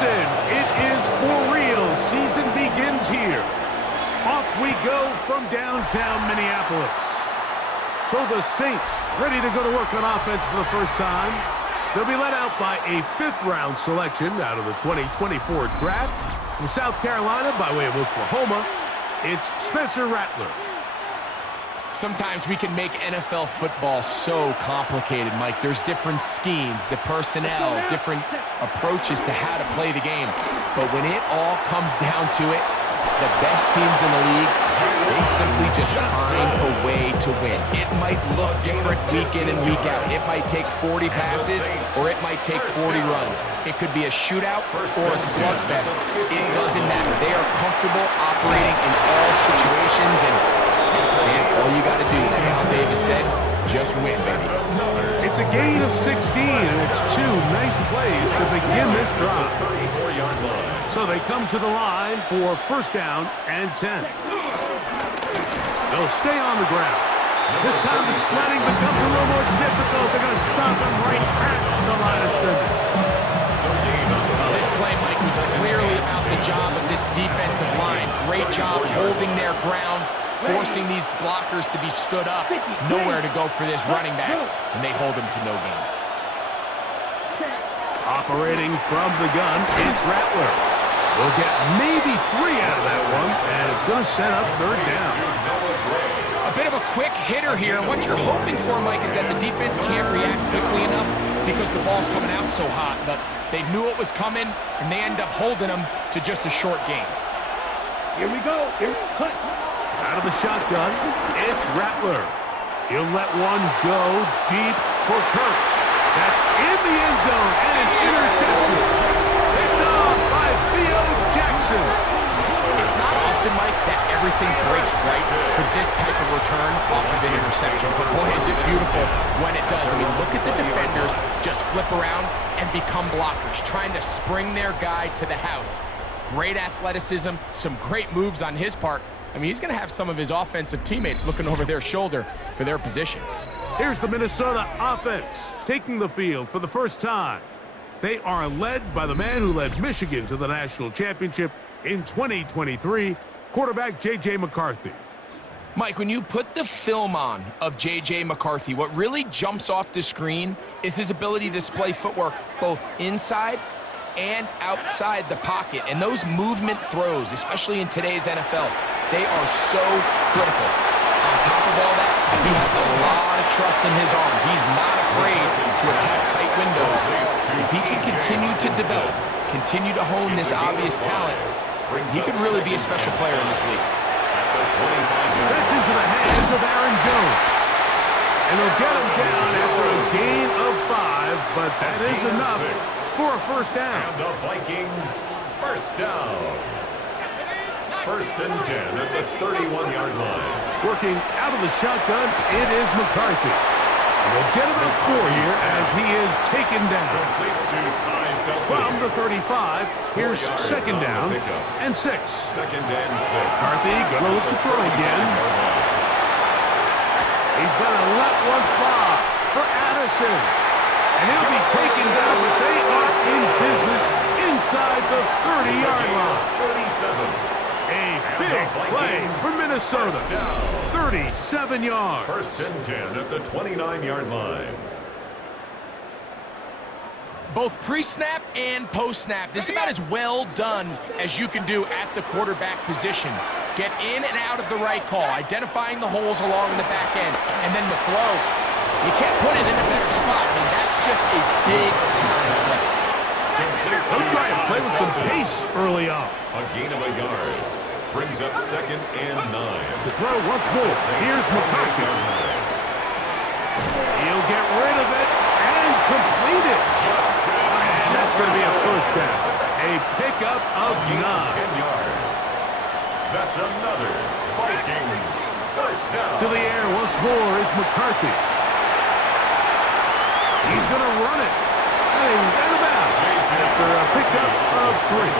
listen, it is for real. Season begins here. Off we go from downtown Minneapolis. So the Saints ready to go to work on offense for the first time. They'll be led out by a fifth-round selection out of the 2024 draft. From South Carolina by way of Oklahoma, it's Spencer Rattler. Sometimes we can make NFL football so complicated, Mike. There's different schemes, the personnel, different approaches to how to play the game. But when it all comes down to it, the best teams in the league, they simply just find a way to win. It might look different week in and week out. It might take 40 passes or it might take 40 runs. It could be a shootout or a slugfest. It doesn't matter. They are comfortable operating in all situations, and all you got to do, like Al Davis said, just win, baby. It's a gain of 16, and it's two nice plays to begin this drive. So they come to the line for first down and 10. They'll stay on the ground. This time the sledding becomes a little more difficult. They're going to stop him right at the line of scrimmage. Well, this play, Mike, is clearly about the job of this defensive line. Great job holding their ground, forcing these blockers to be stood up. Nowhere to go for this running back, and they hold him to no gain. Operating from the gun, it's Rattler. We'll get maybe 3 out of that one, and it's going to set up third down. A bit of a quick hitter here, and what you're hoping for, Mike, is that the defense can't react quickly enough because the ball's coming out so hot. But they knew it was coming, and they end up holding them to just a short gain. Here we go. Here, cut. Out of the shotgun, it's Rattler. He'll let one go deep for Kirk. That's in the end zone and intercepted. Picked off by Theo Jackson. It's not often, Mike, that everything breaks right for this type of return off of an interception. But boy, is it beautiful when it does. I mean, look at the defenders just flip around and become blockers, trying to spring their guy to the house. Great athleticism, some great moves on his part. I mean, he's going to have some of his offensive teammates looking over their shoulder for their position. Here's the Minnesota offense taking the field for the first time. They are led by the man who led Michigan to the national championship in 2023, quarterback J.J. McCarthy. Mike, when you put the film on of J.J. McCarthy, what really jumps off the screen is his ability to display footwork both inside and outside the pocket. And those movement throws, especially in today's NFL, they are so critical. On top of all that, he has a lot of trust in his arm. He's not afraid to attack tight windows. If he can continue to develop, continue to hone this obvious talent, he could really be a special player in this league. That's into the hands of Aaron Jones. And they'll get him down after a gain of 5, but that is enough for a first down. And the Vikings, first down. First and 10 at the 31-yard line. Working out of the shotgun, it is McCarthy. And they'll get about 4 here as he is taken down. From the 35, here's second down and 6. Second and 6. McCarthy gonna look to throw again. He's gonna let one fly for Addison. And he'll be taken down, but they are in business inside the 30-yard line. 37. A big play for Minnesota. 37 yards. First and 10 at the 29-yard line. Both pre-snap and post-snap, this is about as well done as you can do at the quarterback position. Get in and out of the right call, identifying the holes along the back end, and then the throw. You can't put it in a better spot. I mean, that's just a big-time play. They'll try and play with some pace early on. A gain of a yard. Brings up second and 9. To throw once more, here's McCarthy. He'll get rid of it and complete it. And that's going to be a first down. A pickup of 9. 10 yards. That's another Vikings first down. To the air once more is McCarthy. He's going to run it. And he's out of bounds after a pickup of 3.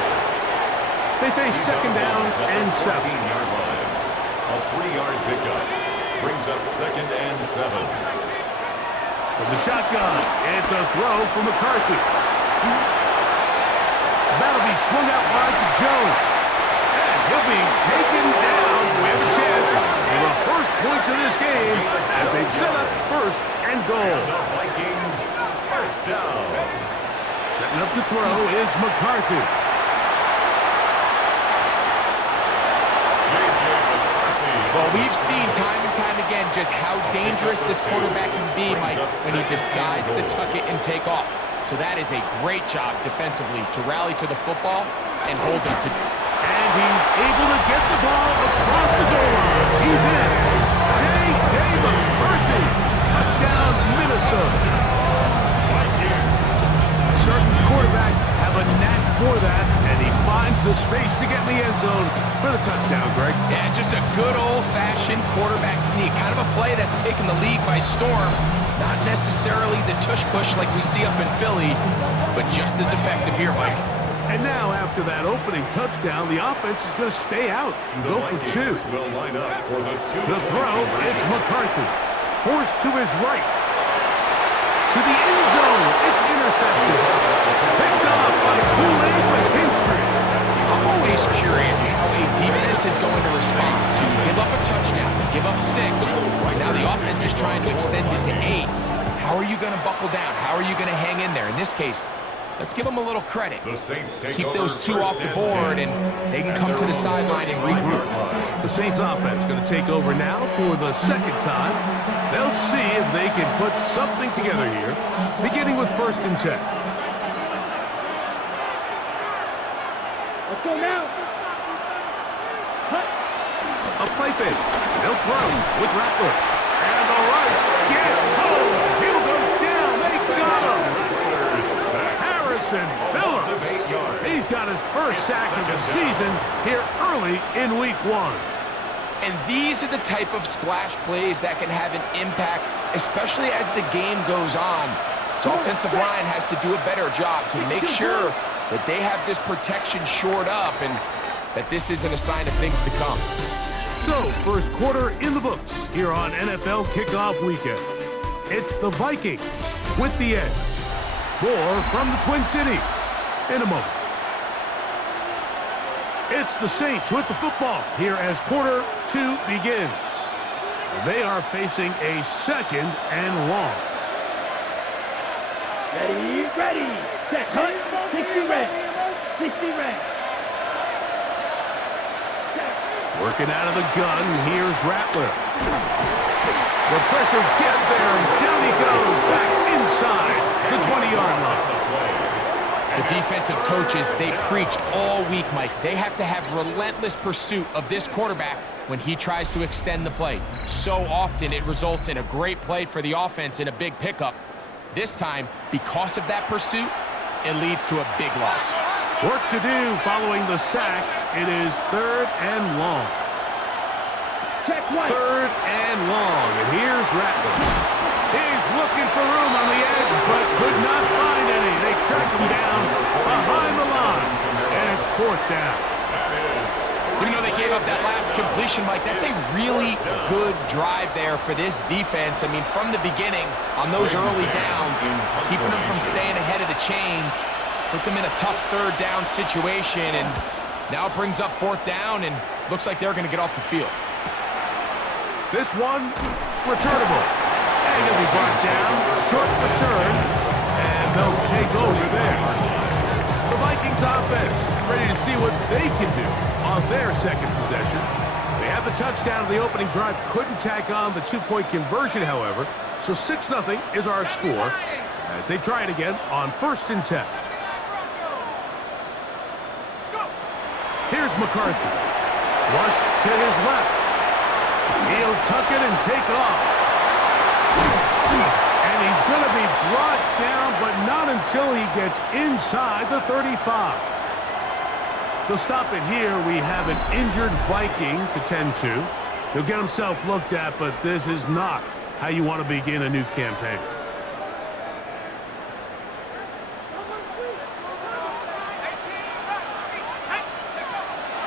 They face second downs and 7. 14-yard line. A 3-yard pickup. Brings up second and 7. From the shotgun, it's a throw for McCarthy. That'll he swung out wide to Jones. And he'll be taken down. We have a chance for the first points of this game as they've set up first and goal. The Vikings, first down. Setting up to throw is McCarthy. Well, we've seen time and time again just how dangerous this quarterback can be, Mike, when he decides to tuck it and take off. So that is a great job defensively to rally to the football and hold him to. And he's able to get the ball across the goal line. He's in. J.J. McCarthy. Touchdown, Minnesota. Certain quarterbacks have a knack for that, and he finds the space to get in the end zone for the touchdown, Greg. Yeah, just a good old-fashioned quarterback sneak. Kind of a play that's taken the league by storm. Not necessarily the tush-push like we see up in Philly, but just as effective here, Mike. And now, after that opening touchdown, the offense is going to stay out and go for two. Will line up for the To throw, it's McCarthy. Forced to his right. To the end zone, it's intercepted. Picked off by Kool-Aid McKinstry. I'm always curious how a defense is going to respond. So you give up a touchdown, you give up 6. Now the offense is trying to extend it to 8. How are you going to buckle down? How are you going to hang in there? In this case, let's give them a little credit. The Saints take Keep those 2 off the board, and they can come to the sideline and regroup. The Saints offense going to take over now for the second time. They'll see if they can put something together here, beginning with 1st and 10. Let's go now. Cut. A play fake. They'll throw with Rattler. And the rush gets home. He'll go down. They got him. Harrison Phillips. He's got his first sack of the season here early in week 1. And these are the type of splash plays that can have an impact, especially as the game goes on. So offensive line has to do a better job to make sure that they have this protection shored up and that this isn't a sign of things to come. So, first quarter in the books here on NFL Kickoff Weekend. It's the Vikings with the edge. More from the Twin Cities in a moment. It's the Saints with the football here as quarter 2 begins. They are facing a 2nd and long. Ready, ready. Set, cut. 60 red. 60 red. Working out of the gun, here's Rattler. The pressure gets there, and down he goes, back inside the 20-yard line. The defensive coaches, they preach all week, Mike. They have to have relentless pursuit of this quarterback when he tries to extend the play. So often it results in a great play for the offense and a big pickup. This time, because of that pursuit, it leads to a big loss. Work to do following the sack. It is 3rd and long. Check one. 3rd and long, and here's Rattler. He's looking for room on the edge, but could not find any. They track him down behind the line, and it's 4th down. Even though they gave up that last completion, Mike, that's a really good drive there for this defense. I mean, from the beginning, on those early downs, keeping them from staying ahead of the chains, put them in a tough 3rd down situation, and now it brings up 4th down, and looks like they're going to get off the field. This one, returnable. And he'll be brought down, short return, and they'll take over there. The Vikings offense ready to see what they can do on their 2nd possession. They had the touchdown of the opening drive, couldn't tack on the 2-point conversion, however, so 6-0 is our score as they try it again on 1st and 10. Here's McCarthy. Flushed to his left. He'll tuck it and take off. And he's going to be brought down, but not until he gets inside the 35. They'll stop it here. We have an injured Viking to tend to. He'll get himself looked at, but this is not how you want to begin a new campaign.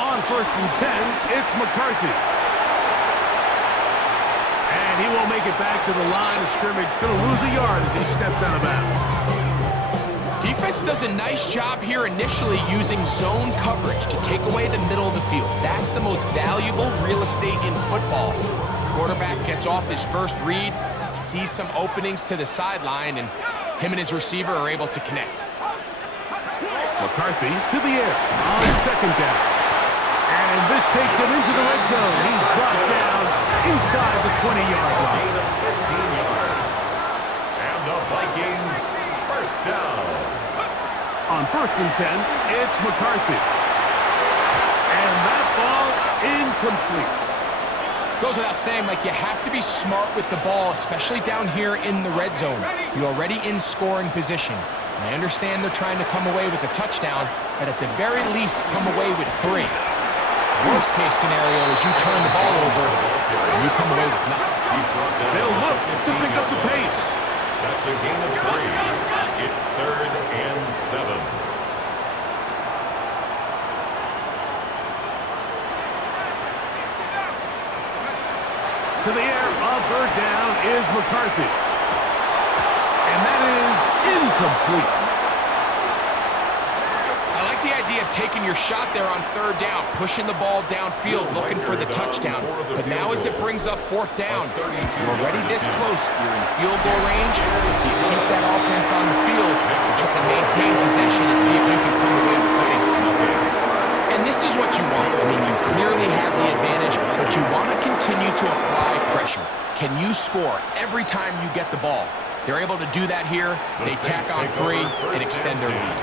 On 1st and 10, it's McCarthy. And he won't make it back to the line of scrimmage. Going to lose a yard as he steps out of bounds. Defense does a nice job here initially using zone coverage to take away the middle of the field. That's the most valuable real estate in football. Quarterback gets off his first read, sees some openings to the sideline, and him and his receiver are able to connect. McCarthy to the air on second down. And this takes him into the red zone. He's brought down inside the 20-yard line. Gain of 15 yards. And the Vikings first down. On 1st and 10, it's McCarthy. And that ball incomplete. Goes without saying, Mike, you have to be smart with the ball, especially down here in the red zone. You're already in scoring position. And I understand they're trying to come away with a touchdown, but at the very least, come away with 3. Worst case scenario is you turn the ball over and you come away with nothing. They'll look to pick up the pace. That's a gain of 3. It's 3rd and 7. To the air on 3rd down is McCarthy. And that is incomplete. I like the idea of taking your shot there on 3rd down, pushing the ball downfield, looking for the touchdown. But now as it brings up 4th down, you're already this close. You're in field goal range. So you keep that offense on the field to try to maintain possession and see if you can come away with 6. And this is what you want. I mean, you clearly have the advantage, but you want to continue to apply pressure. Can you score every time you get the ball? They're able to do that here. They tack on 3 and extend their lead.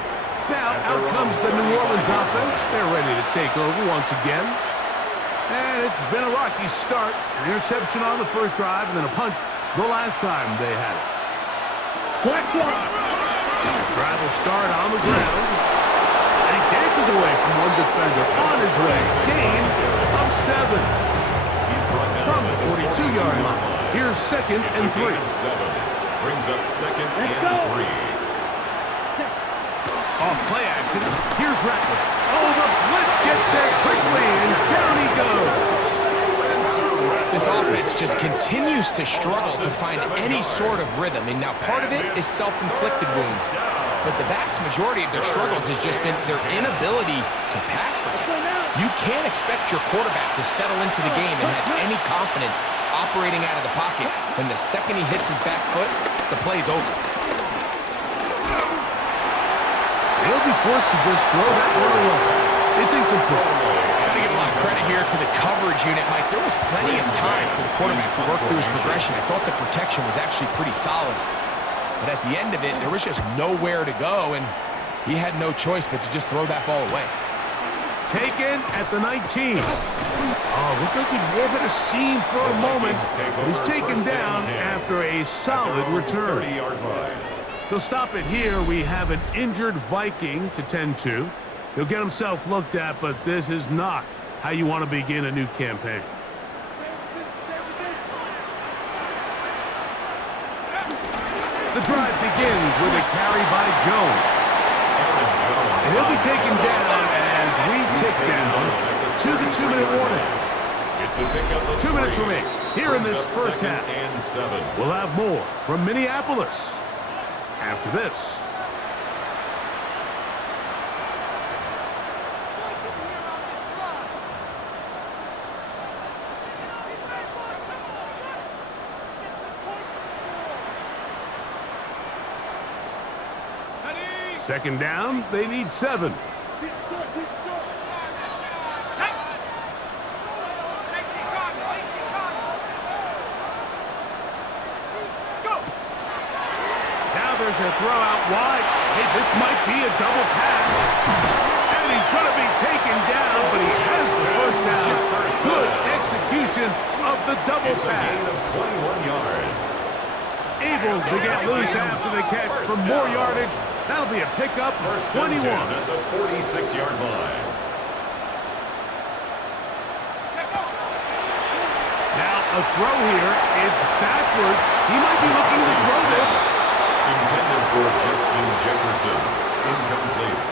Now out comes the New Orleans offense. They're ready to take over once again. And it's been a rocky start. An interception on the first drive and then a punt the last time they had it. Drive will start on the ground. And he dances away from one defender on his way. Gain of 7. From the 42-yard line. Here's 2nd and 3. Brings up 2nd and 3. Off play action. Here's Rattler. Oh, the blitz gets there quickly, and down he goes. This offense just continues to struggle to find any sort of rhythm. And now part of it is self-inflicted wounds. But the vast majority of their struggles has just been their inability to pass protect. You can't expect your quarterback to settle into the game and have any confidence operating out of the pocket when the second he hits his back foot, the play's over. He'll be forced to just throw that one away. It's incomplete. Got to give a lot of credit here to the coverage unit, Mike. There was plenty of time for the quarterback to work through his progression. I thought the protection was actually pretty solid. But at the end of it, there was just nowhere to go, and he had no choice but to just throw that ball away. Taken at the 19. Oh, looked like he gave it a seam for a moment. He's taken down after a solid return. 30-yard line. They'll stop it here. We have an injured Viking to tend to. He'll get himself looked at, but this is not how you want to begin a new campaign. The drive begins with a carry by Jones. And he'll be taken down as we tick down to the 2-minute warning. It's a pickup of 2 minutes 3. remain here in this Brings up first 2nd half. and 7. We'll have more from Minneapolis after this. Second down, they need 7. There's a throw out wide. Hey, this might be a double pass. And he's going to be taken down, but he has the first down. Good execution of the double It's a pass. gain of 21 yards. Able to get loose after the catch for more yardage. That'll be a pickup of 21. At the 46-yard line. Now a throw here. It's backwards. He might be looking to throw this. Intended for Justin Jefferson. Incomplete.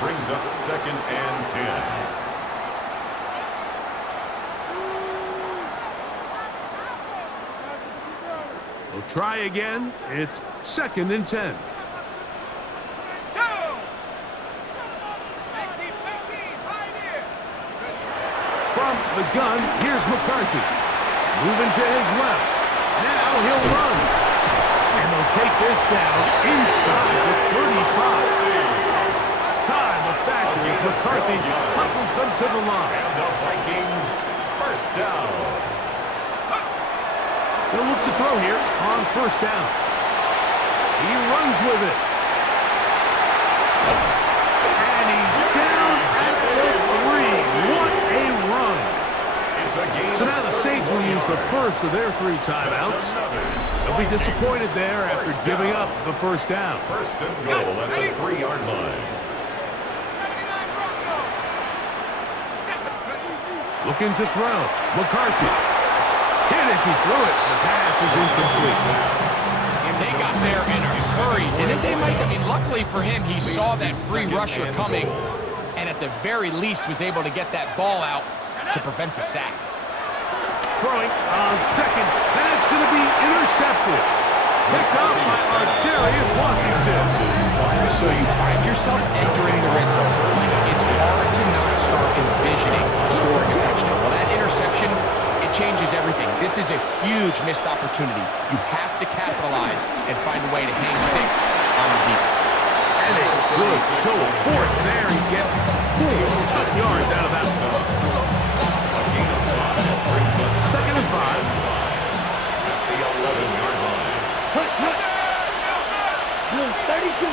Brings up 2nd and 10. We'll try again. It's 2nd and 10. From the gun, here's McCarthy. Moving to his left. Now he'll run. And they'll take this down inside the 35. Time of factors. McCarthy hustles them to the line. And the Vikings, first down. He'll look to throw here on first down. He runs with it. And he's down at the 3. What a run. So now the Saints will use the first of their 3 timeouts. They'll be disappointed there after giving up the first down. First and goal at the 3-yard line. Looking to throw. McCarthy. Hit as he threw it. The pass is incomplete. They got there in a hurry, didn't they, Mike? I mean, luckily for him, he saw that free rusher coming and at the very least was able to get that ball out to prevent the sack. Throwing on second, and it's going to be intercepted. Picked up by Darius Washington. So you find yourself entering the red zone. It's hard to not start envisioning scoring a touchdown. Well, that interception, it changes everything. This is a huge missed opportunity. You have to capitalize and find a way to hang 6 on the defense. And a good show of force there. He gets 4 tough yards out of that one. Second and 5. At the 11-yard line. Cut. Blue 32.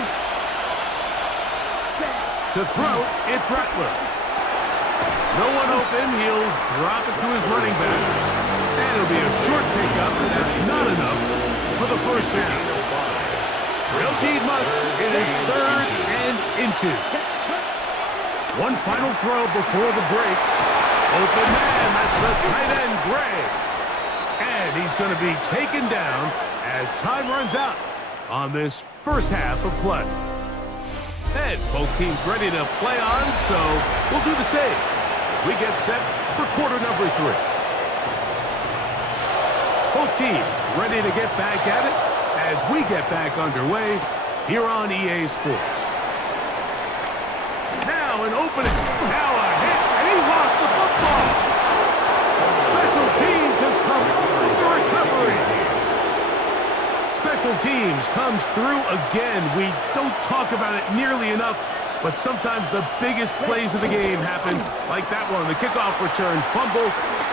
To throw, it's Rattler. No one open. He'll drop it to his running back. And it'll be a short pickup, and that's not enough for the first down. Don't need much. It is 3rd and inches. One final throw before the break. Open man, that's the tight end, Gray. And he's going to be taken down as time runs out on this first half of play. And both teams ready to play on, so we'll do the same as we get set for quarter number 3. Both teams ready to get back at it as we get back underway here on EA Sports. Now an opening, now a hit, and he lost the football. Special teams has come up with the recovery. Special teams comes through again. We don't talk about it nearly enough, but sometimes the biggest plays of the game happen like that one. The kickoff return, fumble,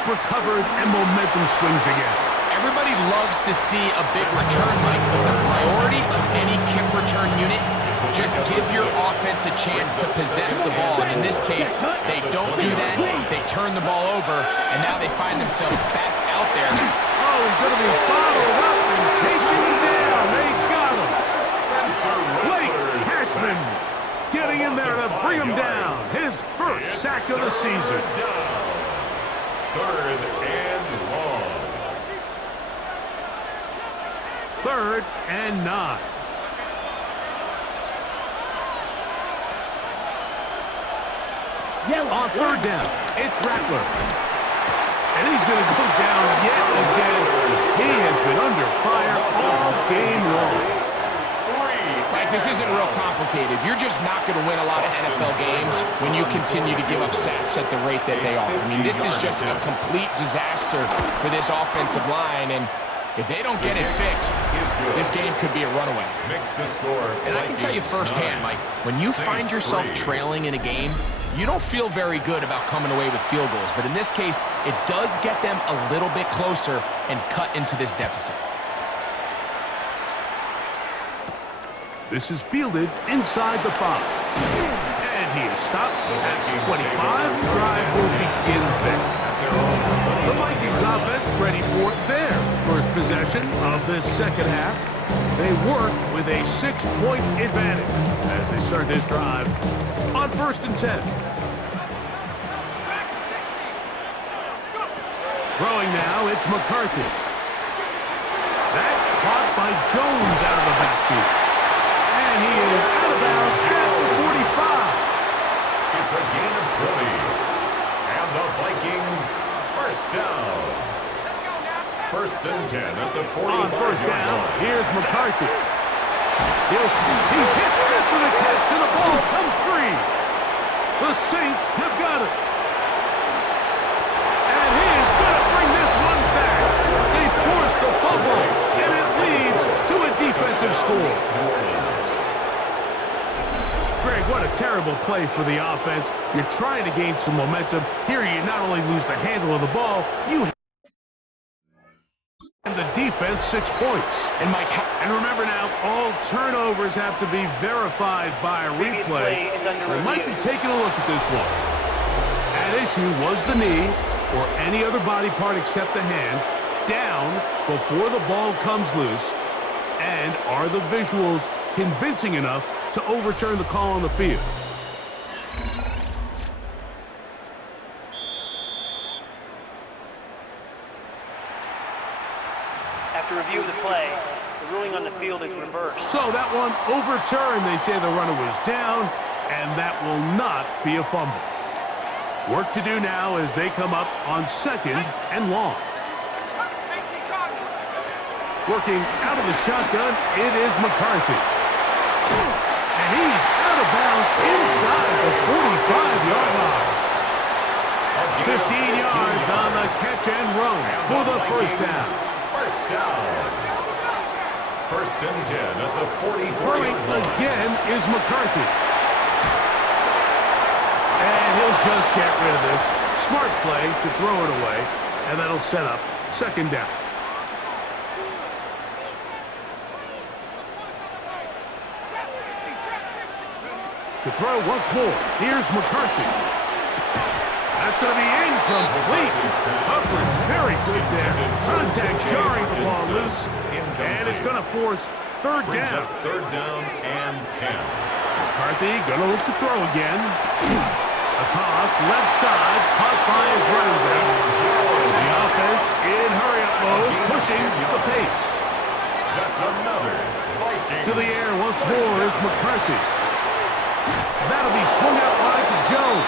recovered, and momentum swings again. Everybody loves to see a big return, Mike, but the priority of any kick return unit, just give your offense a chance to possess the ball. And in this case, they don't do that. They turn the ball over, and now they find themselves back out there. Oh, he's going to be bottled up and taken down. They got him. Blake Cashman getting in there to bring him down. His first sack of the season. 3rd and long. 3rd and 9. On 3rd down, it's Rattler. And he's going to go down yet again. He has been under fire all game long. Mike, this isn't real complicated. You're just not going to win a lot of NFL games when you continue to give up sacks at the rate that they are. I mean, this is just a complete disaster for this offensive line, and if they don't get it fixed, this game could be a runaway. And I can tell you firsthand, Mike, when you find yourself trailing in a game, you don't feel very good about coming away with field goals. But in this case, it does get them a little bit closer and cut into this deficit. This is fielded inside the 5. And he is stopped at the 25. The drive will begin there. The Vikings offense ready for their first possession of this second half. They work with a 6-point advantage as they start this drive on 1st and 10. Throwing now, it's McCarthy. That's caught by Jones out of the backfield. And he is out of bounds at the 45. It's a gain of 20. And the Vikings, first down. 1st and 10 at the 45. On 1st down, here's McCarthy. He's hit after the catch, and the ball comes free. The Saints have got it. score. Greg, what a terrible play for the offense. You're trying to gain some momentum. Here you not only lose the handle of the ball, you and the defense 6 points. And Mike, and remember now, all turnovers have to be verified by a replay. So we might be taking a look at this one. At issue was the knee, or any other body part except the hand, down before the ball comes loose. And are the visuals convincing enough to overturn the call on the field? After review of the play, the ruling on the field is reversed. So that one overturned. They say the runner was down, and that will not be a fumble. Work to do now as they come up on 2nd and long. Working out of the shotgun, it is McCarthy. And he's out of bounds inside the 45-yard line. 15 yards on the catch and run for the first down. First down. 1st and 10 at the 44. Throwing again is McCarthy. And he'll just get rid of this. Smart play to throw it away, and that'll set up 2nd down. To throw once more, here's McCarthy. That's going to be incomplete. Coverage very good there. Contact jarring the ball loose, and it's going to force 3rd down. 3rd down and 10. McCarthy going to look to throw again. A toss, left side, caught by his running back. The offense in hurry-up mode, pushing the pace. That's another Vikings. To the air once more is McCarthy. That'll be swung out wide to Jones.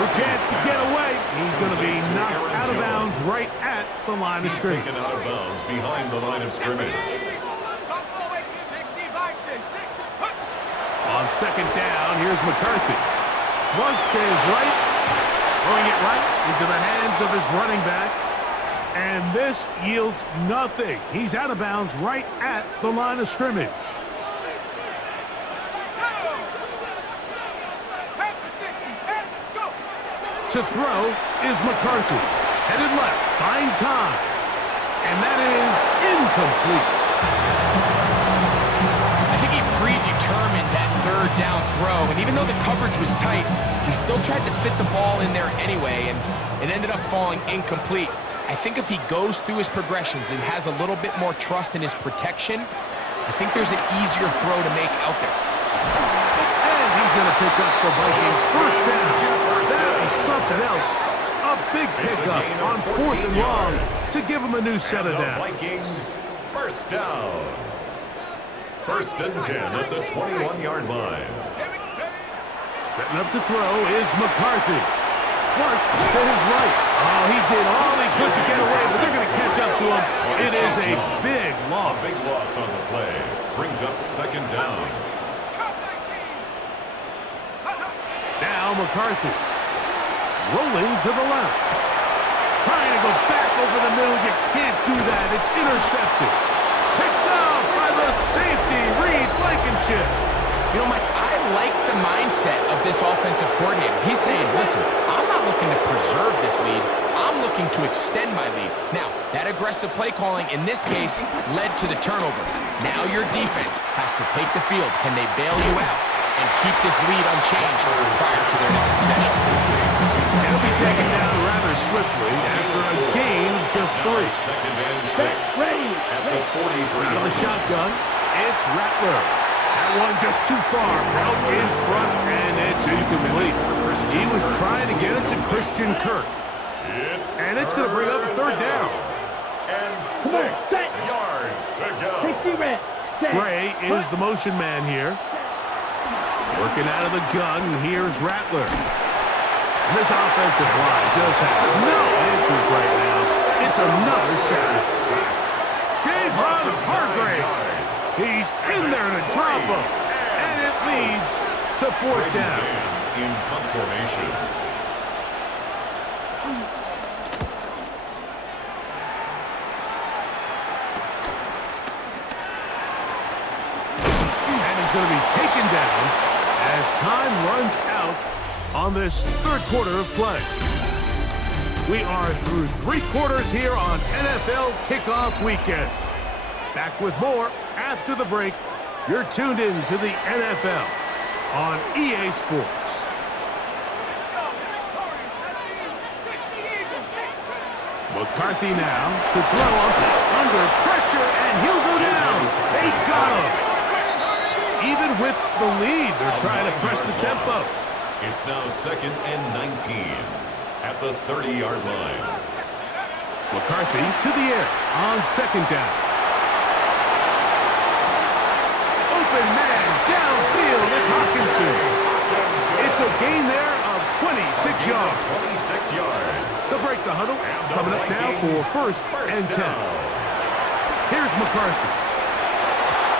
No chance to get away. He's going to be knocked out of bounds right at the line of scrimmage. Taken out of bounds behind the line of scrimmage. On 2nd down, here's McCarthy. Flush to his right, throwing it right into the hands of his running back. And this yields nothing. He's out of bounds right at the line of scrimmage. To throw is McCarthy. Headed left, buying time. And that is incomplete. I think he predetermined that 3rd down throw, and even though the coverage was tight, he still tried to fit the ball in there anyway, and it ended up falling incomplete. I think if he goes through his progressions and has a little bit more trust in his protection, I think there's an easier throw to make out there. And he's going to pick up the Vikings' 1st down. That was something else. A big pickup on 4th and long to give him a new set of downs. Vikings 1st down. 1st and 10 at the 21-yard line. Setting up to throw is McCarthy. Flush to his right. Oh, he did all he could to get away, but they're going to catch up to him. It is a big loss. A big loss on the play. Brings up 2nd down. Now McCarthy. Rolling to the left. Trying to go back over the middle. You can't do that. It's intercepted. Picked off by the safety, Reed Blankenship. You know, Mike, I like the mindset of this offensive coordinator. He's saying, listen, I'm not looking to preserve this lead. I'm looking to extend my lead. Now, that aggressive play calling in this case led to the turnover. Now your defense has to take the field. Can they bail you out and keep this lead unchanged prior to their next possession? He'll be taken down rather swiftly after a gain of just 3. 2nd and 6 at the 43. Out of the shotgun, it's Rattler. That one just too far out in front, and it's incomplete. He was trying to get it to Christian Kirk. And it's going to bring up a 3rd down. And 6 yards to go. 60 red. Gray is the motion man here. Working out of the gun, here's Rattler. This offensive line just has no answers right now. It's another sack. Javon Hargrave. He's in there to drop him. And it leads to 4th down. In punt formation. going to be taken down as time runs out on this third quarter of play. We are through 3 quarters here on NFL Kickoff Weekend. Back with more after the break. You're tuned in to the NFL on EA Sports. McCarthy now to throw under pressure, and he'll go down. They got him. Even with the lead, they're trying to press the tempo. It's now 2nd and 19 at the 30-yard line. McCarthy to the air on 2nd down. Open man downfield. It's Hawkinson. It's a gain there of 26 yards. 26 yards. To break the huddle, coming up now for 1st and 10. Here's McCarthy.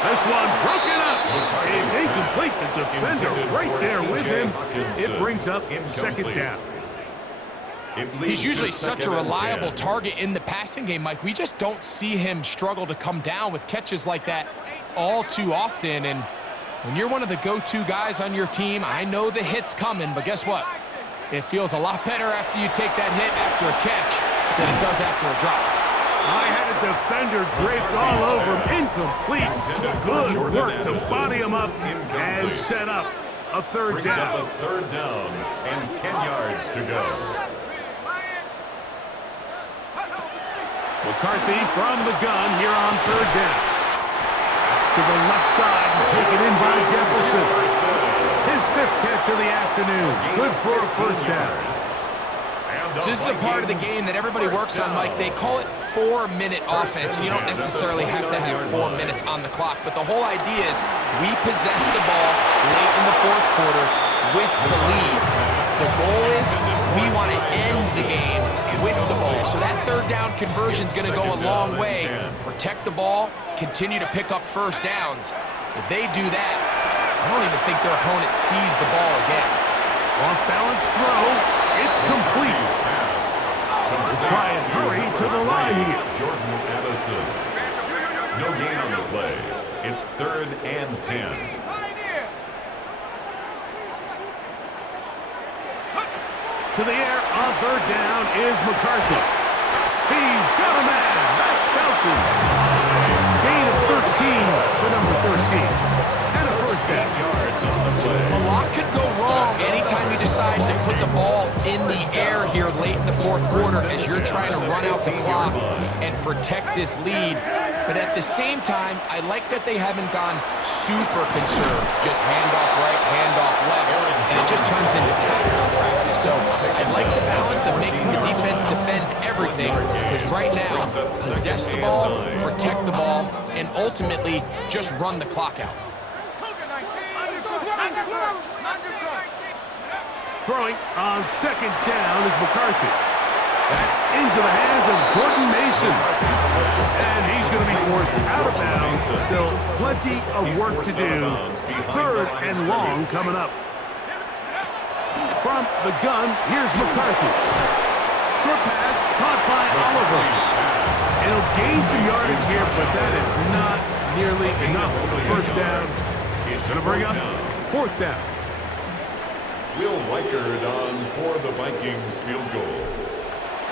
This one broken up. It's incomplete. The defender right there with him. It brings up 2nd down. He's usually such a reliable target in the passing game, Mike. We just don't see him struggle to come down with catches like that all too often. And when you're one of the go-to guys on your team, I know the hit's coming, but guess what? It feels a lot better after you take that hit after a catch than it does after a drop. I had a defender draped all over him. Incomplete. Good work to body him up and set up a 3rd down. A 3rd down and 10 yards to go. McCarthy from the gun here on 3rd down. That's to the left side and taken in by Jefferson. His 5th catch of the afternoon. Good for a 1st down. So this is a part of the game that everybody works on, Mike. They call it 4-minute offense, and you don't necessarily have to have 4 minutes on the clock. But the whole idea is we possess the ball late in the 4th quarter with the lead. The goal is we want to end the game with the ball. So that 3rd down conversion is going to go a long way. Protect the ball, continue to pick up 1st downs. If they do that, I don't even think their opponent sees the ball again. Off-balance throw. It's complete. Try and hurry to the line here. Jordan Addison. No gain on the play. It's 3rd and 10. To the air on 3rd down is McCarthy. He's got a man. That's Felton. Gain of 13 for number 13. And a 1st down. Yards on the play. A lot could go wrong anytime you decide to put the ball in the air here late in the 4th quarter as you're trying to run out the clock and protect this lead. But at the same time, I like that they haven't gone super conserved. Just handoff right, handoff left, and it just turns into tackle practice. So I like the balance of making the defense defend everything, because right now, possess the ball, protect the ball, and ultimately just run the clock out. Throwing on 2nd down is McCarthy. That's into the hands of Jordan Mason. And he's going to be forced out of bounds. Still plenty of work to do. 3rd and long coming up. From the gun, here's McCarthy. Short pass caught by Oliver. It'll gain some yardage here, but that is not nearly enough for the 1st down. It's going to bring up 4th down. Will Weichert on for the Vikings field goal.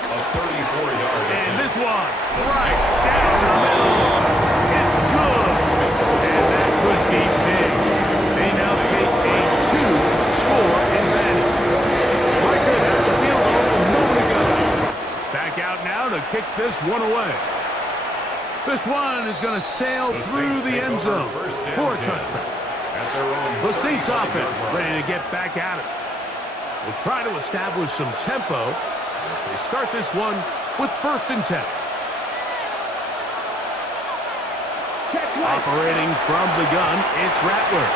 A 34-yard attempt. And this one, right down the middle. It's good. And that could be big. They now take a 2-score advantage. Weichert has the field goal with a moment to go. Back out now to kick this one away. This one is going to sail through the end zone for a touchback. The Saints offense ready to get back at it. We'll try to establish some tempo as they start this one with 1st and 10. Operating from the gun, it's Rattler.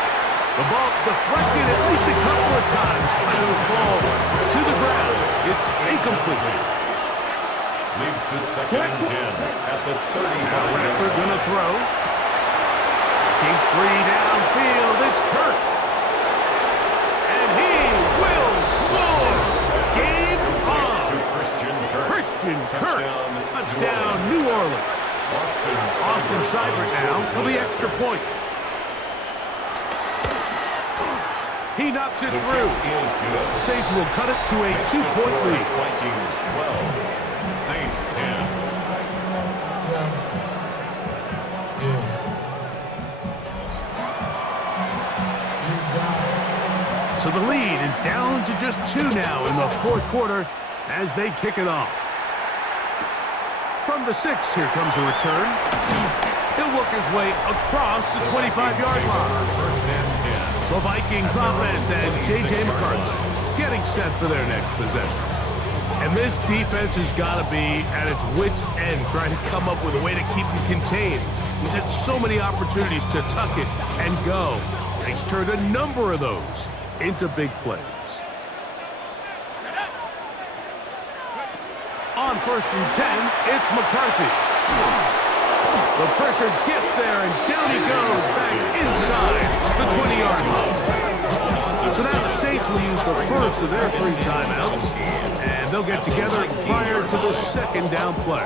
The ball deflected at least a couple of times, but it was ball to the ground. It's incomplete. Leads to 2nd and 10 at the 35. Now Rattler going to throw. King 3 downfield. It's Kirk. And he will score. Game on. To Christian Kirk. Touchdown, New Orleans. Austin Seibert now for the extra point. He knocks it The through. kick is good. Saints will cut it to a 2-point lead. Vikings 12, Saints 10. So the lead is down to just 2 now in the fourth quarter as they kick it off. From the 6, here comes a return. He'll work his way across the 25-yard line. First and 10. The Vikings offense and J.J. McCarthy getting set for their next possession. And this defense has got to be at its wits' end trying to come up with a way to keep him contained. He's had so many opportunities to tuck it and go, and he's turned a number of those into big plays. On first and 10, it's McCarthy. The pressure gets there, and down he goes back inside the 20-yard line. So now the Saints will use the first of their 3 timeouts, and they'll get together prior to the second down play.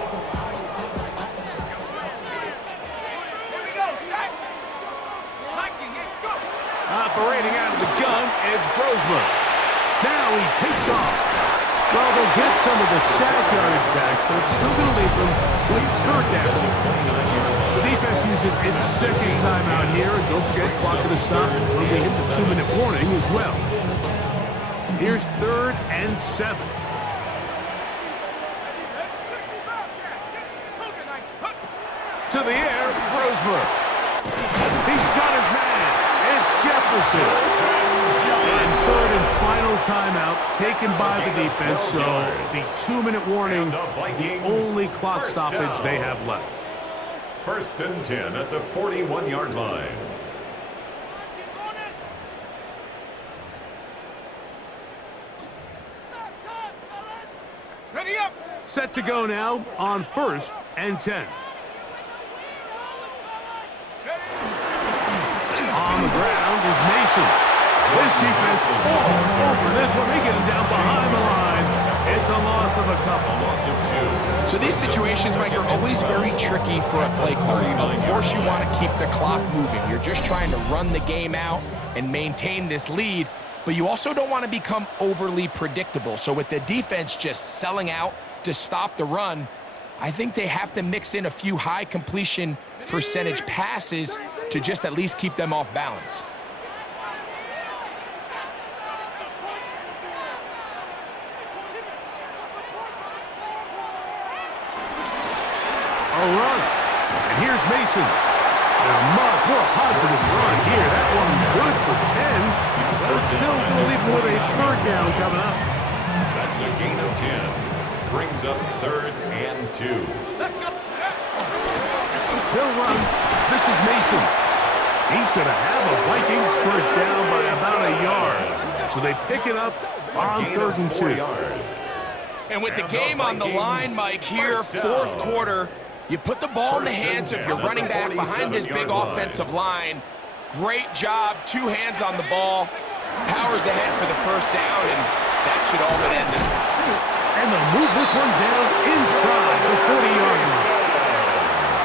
Operating out of the gun, it's Brosmer. Now he takes off. Well, they'll get some of the sack yardage back, but it's still going to leave them with third down. The defense uses its second timeout here, and don't forget, clock to the stop when they hit the 2-minute warning as well. Here's 3rd and 7. To the air, Brosmer. He's got his man. It's Jefferson. And 3rd and final timeout taken by the defense, so the 2-minute warning, the only clock stoppage they have left. First and 10 at the 41-yard line. Ready up. Set to go now on 1st and 10. On the ground is Mason. This defense all over this one. They get him down behind the line. It's a loss of a couple. Loss of 2. So these situations, Mike, are always very tricky for a play caller. Of course, you want to keep the clock moving. You're just trying to run the game out and maintain this lead, but you also don't want to become overly predictable. So with the defense just selling out to stop the run, I think they have to mix in a few high completion percentage passes to just at least keep them off balance. A run. And here's Mason. And a much more positive run here. That one good for 10. But it's still going to leave him with a 3rd down coming up. That's a gain of 10. Brings up 3rd and 2. He'll run. This is Mason. He's going to have a Vikings first down by about a yard. So they pick it up on 3rd and 2. And with the game on the line, Mike, here, 4th quarter, you put the ball in the hands of your running back behind this big offensive line. Great job, 2 hands on the ball. Powers ahead for the first down, and that should all but end this one. And they'll move this one down inside the 40-yard line.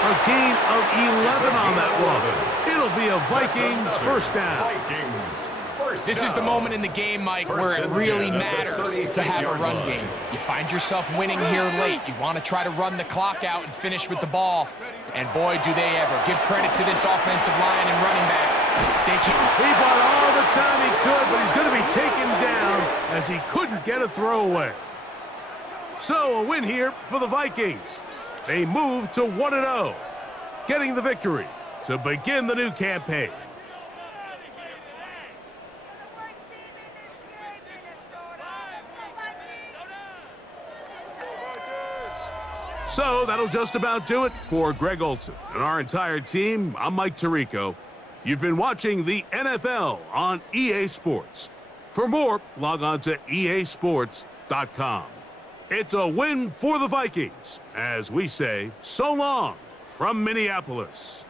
A gain of 11 on that one. It'll be a Vikings first down. This is the moment in the game, Mike, where it really matters to have a run game. You find yourself winning here late. You want to try to run the clock out and finish with the ball. And boy, do they ever. Give credit to this offensive line and running back. He bought all the time he could, but he's going to be taken down as he couldn't get a throwaway. So a win here for the Vikings. They move to 1-0, getting the victory to begin the new campaign. So that'll just about do it for Greg Olson and our entire team. I'm Mike Tirico. You've been watching the NFL on EA Sports. For more, log on to easports.com. It's a win for the Vikings, as we say so long from Minneapolis.